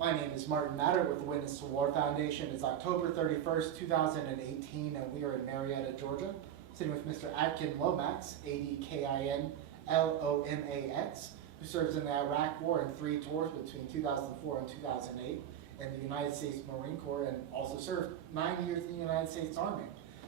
My name is Martin Matter with the Witness to War Foundation. It's October 31st, 2018, and we are in Marietta, Georgia, sitting with Mr. Adkin Lomax, Adkinlomax, who serves in the Iraq War in 3 tours between 2004 and 2008 in the United States Marine Corps, and also served 9 years in the United States Army.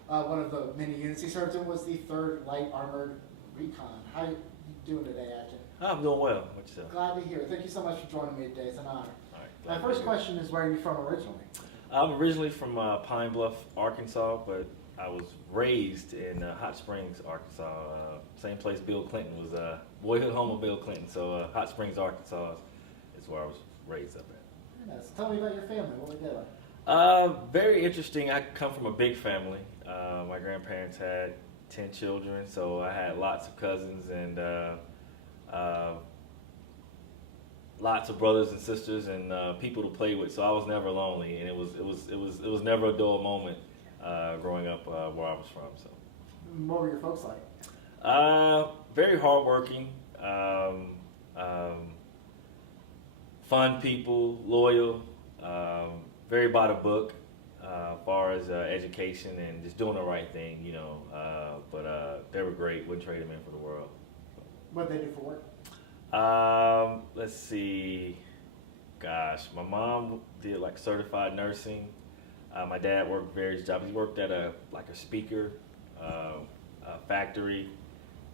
One of the many units he served in was the 3rd Light Armored Recon. How are you doing today, Adkin? I'm doing well. What yourself? Glad to hear it. Thank you so much for joining me today. It's an honor. All right. My first question is, where are you from originally? I'm originally from Pine Bluff, Arkansas, but I was raised in Hot Springs, Arkansas. Same place Bill Clinton was, boyhood home of Bill Clinton. So Hot Springs, Arkansas is where I was raised up at. Very nice. Tell me about your family. What were they like? Very interesting. I come from a big family. My grandparents had 10 children, so I had lots of cousins and lots of brothers and sisters and people to play with. So I was never lonely, and it was never a dull moment growing up where I was from. So, what were your folks like? very hardworking, fun people, loyal, very by the book. As far as education and just doing the right thing, you know. But they were great. Wouldn't trade them in for the world. What did they do for work? Let's see. Gosh, my mom did like certified nursing. My dad worked various jobs. He worked at a speaker factory.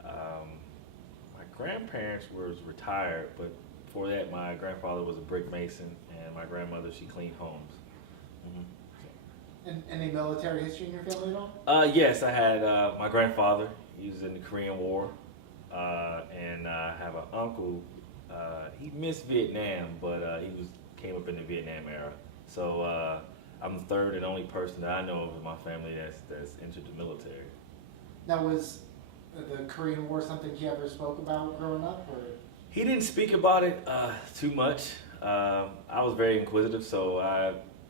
My grandparents was retired, but before that, my grandfather was a brick mason, and my grandmother, she cleaned homes. Mm-hmm. And any military history in your family at all? Yes, I had my grandfather. He was in the Korean War, and I have an uncle. He missed Vietnam, but came up in the Vietnam era. So I'm the third and only person that I know of in my family that's entered the military. Now, was the Korean War something he ever spoke about growing up, or? He didn't speak about it too much. I was very inquisitive, so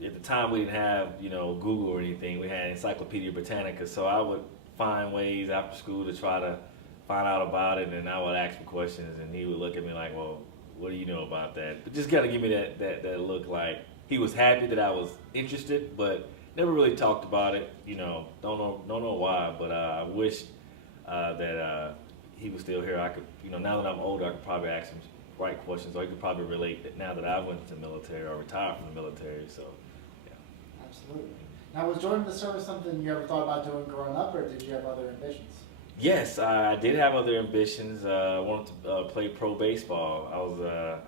at the time we didn't have Google or anything. We had Encyclopedia Britannica, so I would find ways after school to try to find out about it, and I would ask him questions, and he would look at me like, "Well, what do you know about that?" But just gotta give me that look like he was happy that I was interested, but never really talked about it. Don't know why, but I wish that he was still here. I could, now that I'm older, I could probably ask him right questions, or he could probably relate that now that I went to the military or retired from the military. So, yeah. Absolutely. Now, was joining the service something you ever thought about doing growing up, or did you have other ambitions? Yes, I did have other ambitions. I wanted to play pro baseball.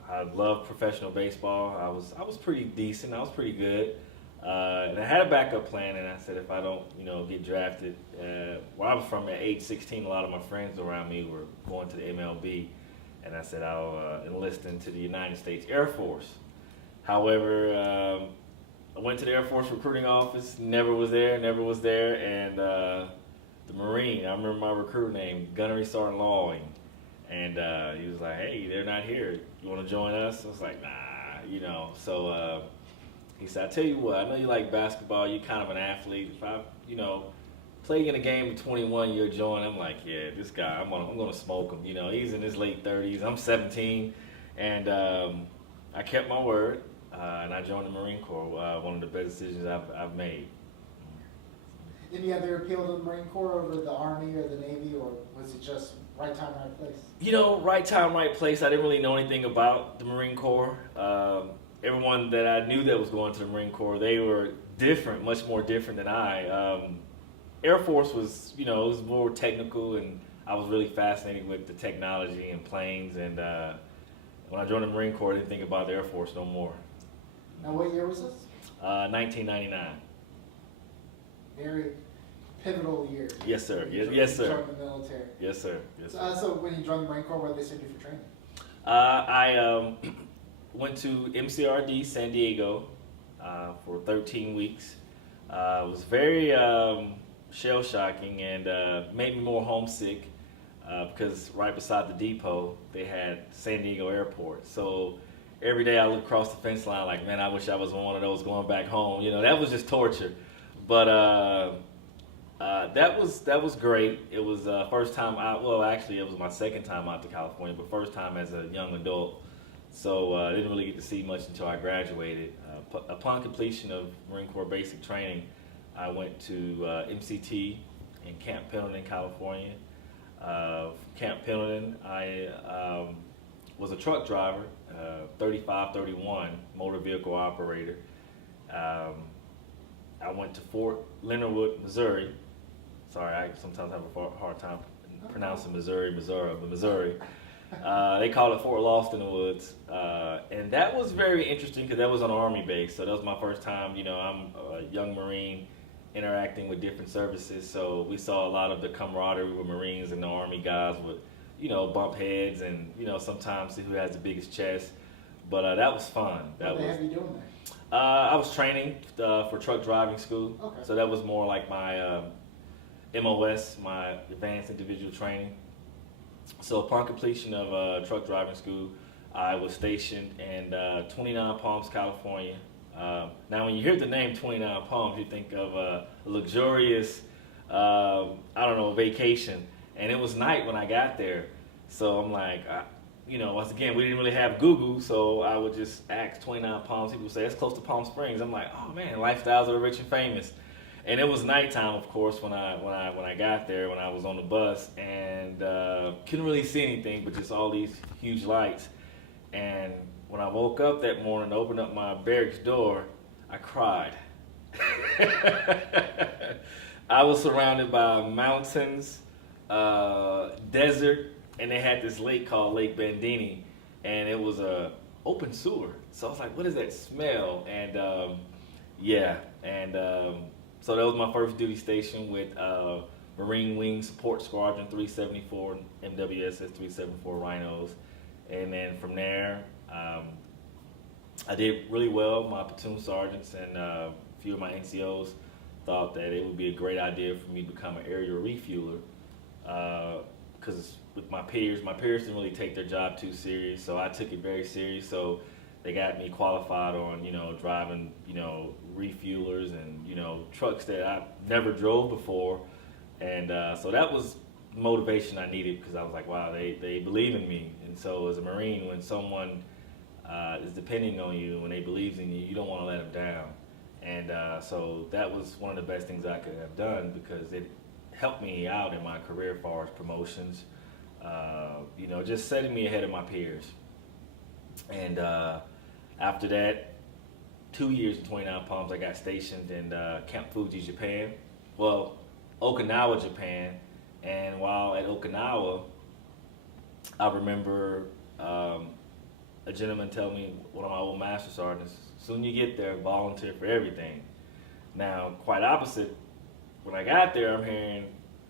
I loved professional baseball. I was pretty decent. I was pretty good. And I had a backup plan, and I said if I don't, get drafted, where I was from at age 16, a lot of my friends around me were going to the MLB, and I said I'll enlist into the United States Air Force. However, I went to the Air Force recruiting office, never was there, and the Marine, I remember my recruiter name, Gunnery Sergeant Lawing, and he was like, "Hey, they're not here. You want to join us?" I was like, "Nah," So he said, "I tell you what, I know you like basketball. You're kind of an athlete. If I, play in a game of 21, you'll join." I'm like, "Yeah, this guy, I'm gonna smoke him." He's in his late 30s. I'm 17, and I kept my word, and I joined the Marine Corps. One of the best decisions I've made. Any other appeal to the Marine Corps over the Army or the Navy, or was it just right time, right place? Right time, right place. I didn't really know anything about the Marine Corps. Everyone that I knew that was going to the Marine Corps, they were different, much more different than I. Air Force was, it was more technical, and I was really fascinated with the technology and planes. And when I joined the Marine Corps, I didn't think about the Air Force no more. Now, what year was this? 1999. Very pivotal year. Yes, sir. Yes, sir. Joined the military. Yes, sir. Yes, sir. So when you joined the Marine Corps, what did they send you for training? I went to MCRD San Diego for 13 weeks. It was very shell-shocking and made me more homesick because right beside the depot, they had San Diego Airport. So every day I looked across the fence line like, man, I wish I was one of those going back home. That was just torture. But that was great. It was first time out. Well, actually, it was my second time out to California, but first time as a young adult. So I didn't really get to see much until I graduated. Upon completion of Marine Corps basic training, I went to MCT in Camp Pendleton, California. Camp Pendleton, I was a truck driver, 3531 motor vehicle operator. I went to Fort Leonard Wood, Missouri. Sorry, I sometimes have a hard time pronouncing Missouri. They call it Fort Lost in the Woods. And that was very interesting because that was an Army base. So that was my first time, I'm a young Marine interacting with different services. So we saw a lot of the camaraderie with Marines and the Army guys would, bump heads and, sometimes see who has the biggest chest. But that was fun. What the heck are you doing there? I was training for truck driving school. Okay. So that was more like my MOS, my advanced individual training. So upon completion of truck driving school, I was stationed in 29 Palms, California. Now when you hear the name 29 Palms, you think of a luxurious, vacation. And it was night when I got there. So I'm like, once again, we didn't really have Google, so I would just ask 29 Palms. People would say, it's close to Palm Springs. I'm like, oh man, lifestyles of the rich and famous. And it was nighttime, of course, when I got there, when I was on the bus, and couldn't really see anything, but just all these huge lights. And when I woke up that morning, opened up my barracks door, I cried. I was surrounded by mountains, desert, and they had this lake called Lake Bandini, and it was a open sewer. So I was like, what is that smell? And so that was my first duty station with Marine Wing Support Squadron 374, MWSS 374 Rhinos. And then from there, I did really well. My platoon sergeants and a few of my NCOs thought that it would be a great idea for me to become an aerial refueler. Because with my peers didn't really take their job too serious, so I took it very serious. So they got me qualified on, driving, refuelers and, trucks that I never drove before. And so that was the motivation I needed, because I was like, wow, they believe in me. And so as a Marine, when someone is depending on you, when they believe in you, you don't want to let them down. And so that was one of the best things I could have done, because it helped me out in my career as far as promotions, just setting me ahead of my peers. And after that, 2 years in 29 Palms, I got stationed in Camp Fuji, Japan. Well, Okinawa, Japan. And while at Okinawa, I remember a gentleman tell me, one of my old master sergeants, soon you get there, volunteer for everything. Now, quite opposite, when I got there, I'm hearing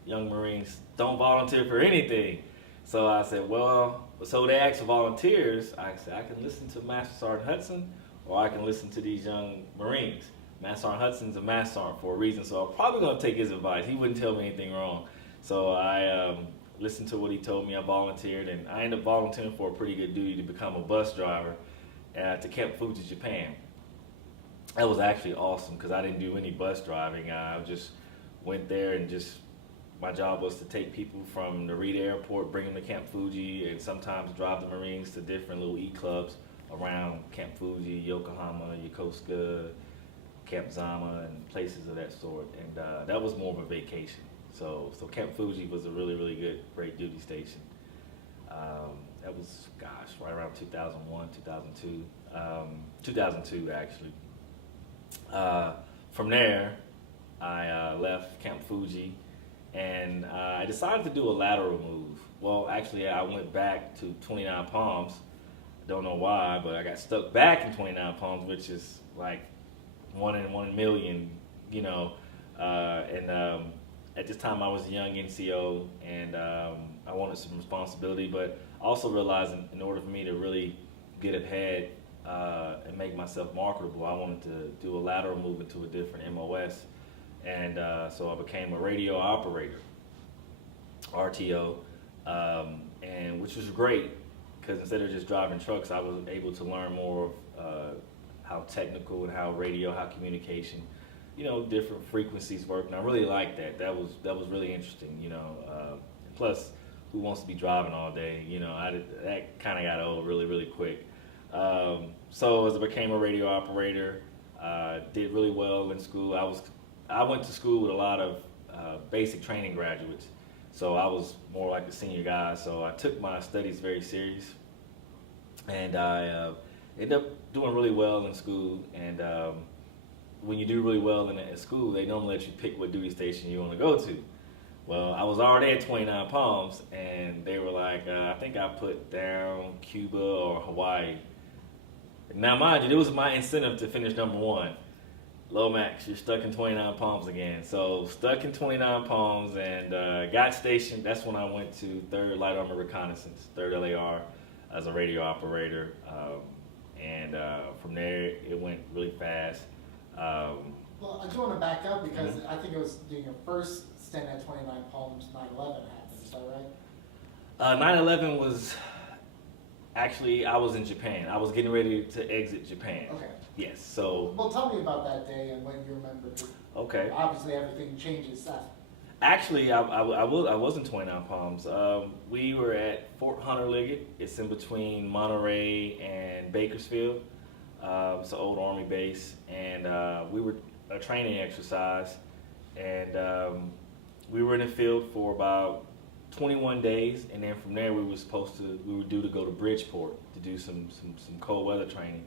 young Marines don't volunteer for anything. So I said, well, so they asked for volunteers. I said, I can listen to Master Sergeant Hudson, or I can listen to these young Marines. Master Sergeant Hudson's a Master Sergeant for a reason, so I'm probably going to take his advice. He wouldn't tell me anything wrong. So I listened to what he told me. I volunteered, and I ended up volunteering for a pretty good duty to become a bus driver to Camp Fuji, Japan. That was actually awesome, because I didn't do any bus driving. I just went there and my job was to take people from Narita Airport, bring them to Camp Fuji, and sometimes drive the Marines to different little E-clubs around Camp Fuji, Yokohama, Yokosuka, Camp Zama, and places of that sort. And that was more of a vacation. So Camp Fuji was a really, really great duty station. That was, right around 2001, 2002. 2002, actually. From there, I left Camp Fuji, and I decided to do a lateral move. Well, actually, I went back to 29 Palms. Don't know why, but I got stuck back in 29 Palms, which is like 1 in 1 million, at this time I was a young NCO, and I wanted some responsibility, but also realizing in order for me to really get ahead and make myself marketable, I wanted to do a lateral move into a different MOS. And so I became a radio operator, RTO, and which was great, because instead of just driving trucks, I was able to learn more of how technical and how radio, how communication, different frequencies work. And I really liked that. That was really interesting, Plus, who wants to be driving all day? That kind of got old really, really quick. so as I became a radio operator, did really well in school. I went to school with a lot of basic training graduates, so I was more like the senior guy. So I took my studies very serious, and I ended up doing really well in school. And when you do really well in school, they normally let you pick what duty station you want to go to. Well, I was already at 29 Palms, and they were like, I think I put down Cuba or Hawaii. Now, mind you, it was my incentive to finish number one. Lomax, you're stuck in 29 Palms again. So, stuck in 29 Palms and got stationed. That's when I went to 3rd Light Armor Reconnaissance, 3rd LAR, as a radio operator. And from there, it went really fast. Well, I do want to back up because I think it was during your first stint at 29 Palms, 9/11 happened. Is that right? 9/11 was actually, I was in Japan. I was getting ready to exit Japan. Okay. Yes. So. Well, tell me about that day and when you remember. Okay. Obviously, everything changes. Actually, I was in 29 Palms. We were at Fort Hunter Liggett. It's in between Monterey and Bakersfield. It's an old Army base, and we were a training exercise, and we were in the field for about 21 days, and then from there we were due to go to Bridgeport to do some cold weather training.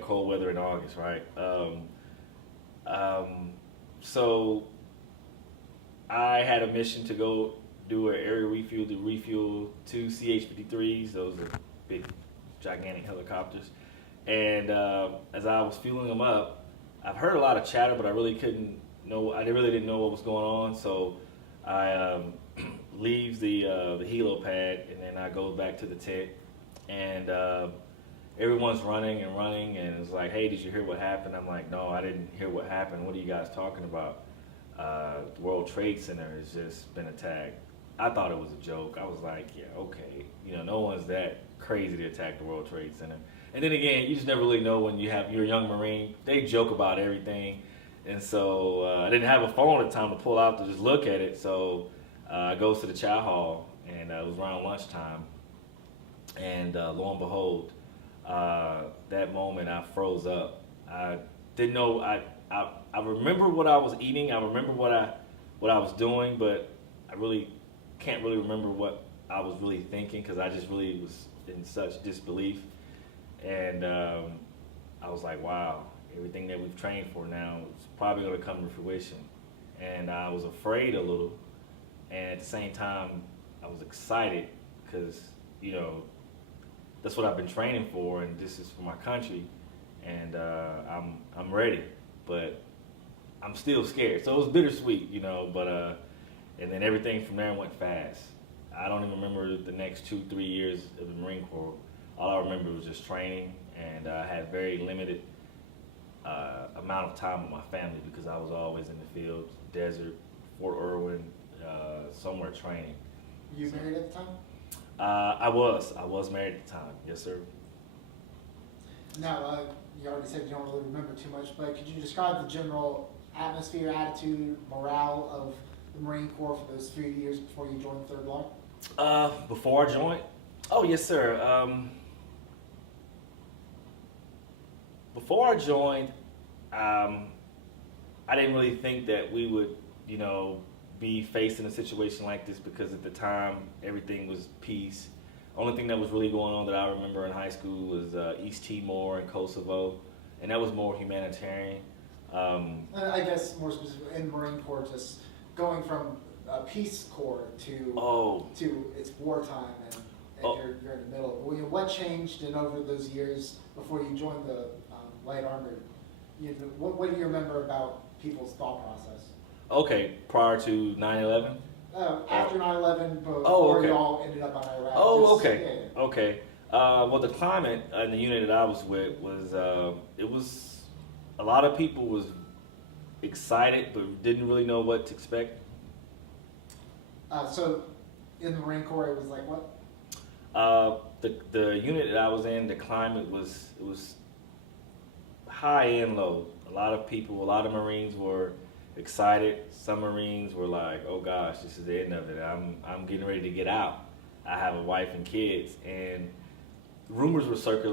Cold weather in August, right? So I had a mission to go do an area refuel to refuel 2 CH-53s. Those are big, gigantic helicopters. And as I was fueling them up, I've heard a lot of chatter, but I really didn't know what was going on. So I leave the helo pad, and then I go back to the tent, and everyone's running, and it's like, hey, did you hear what happened? I'm like, no, I didn't hear what happened. What are you guys talking about? The World Trade Center has just been attacked. I thought it was a joke. I was like, yeah, okay. No one's that crazy to attack the World Trade Center. And then again, you just never really know when you're a young Marine. They joke about everything. And so I didn't have a phone at the time to pull out to just look at it. So I goes to the chow hall, and it was around lunchtime. And lo and behold, that moment I froze up. I didn't know. I remember what I was eating. I remember what I was doing, but I really can't really remember what I was really thinking, because I just really was in such disbelief. And I was like, wow, everything that we've trained for now is probably going to come to fruition. And I was afraid a little, and at the same time, I was excited, because that's what I've been training for, and this is for my country, and I'm ready, but I'm still scared. So it was bittersweet, but and then everything from there went fast. I don't even remember the next 2-3 years of the Marine Corps. All I remember was just training, and I had very limited amount of time with my family, because I was always in the field, desert, Fort Irwin, somewhere training. You married at the time? I was married at the time. Yes, sir. Now, you already said you don't really remember too much, but could you describe the general atmosphere, attitude, morale of the Marine Corps for those few years before you joined the 3rd Law? Before I joined? Oh, yes, sir. Before I joined, I didn't really think that we would, be facing a situation like this, because at the time everything was peace. Only thing that was really going on that I remember in high school was East Timor and Kosovo, and that was more humanitarian. I guess more specifically in Marine Corps, just going from a Peace Corps to it's wartime, and you're in the middle. Well, what changed over those years before you joined the light armor? What do you remember about people's thought process? Okay, prior to 9/11? After 9/11, before you all ended up on Iraq. Oh, okay. Yeah. Okay. Well, the climate in the unit that I was with was, it was, a lot of people was excited, but didn't really know what to expect. So, in the Marine Corps, it was like what? The unit that I was in, the climate was high and low. A lot of Marines were excited. Some Marines were like, "Oh gosh, this is the end of it. I'm getting ready to get out. I have a wife and kids." And rumors were circulating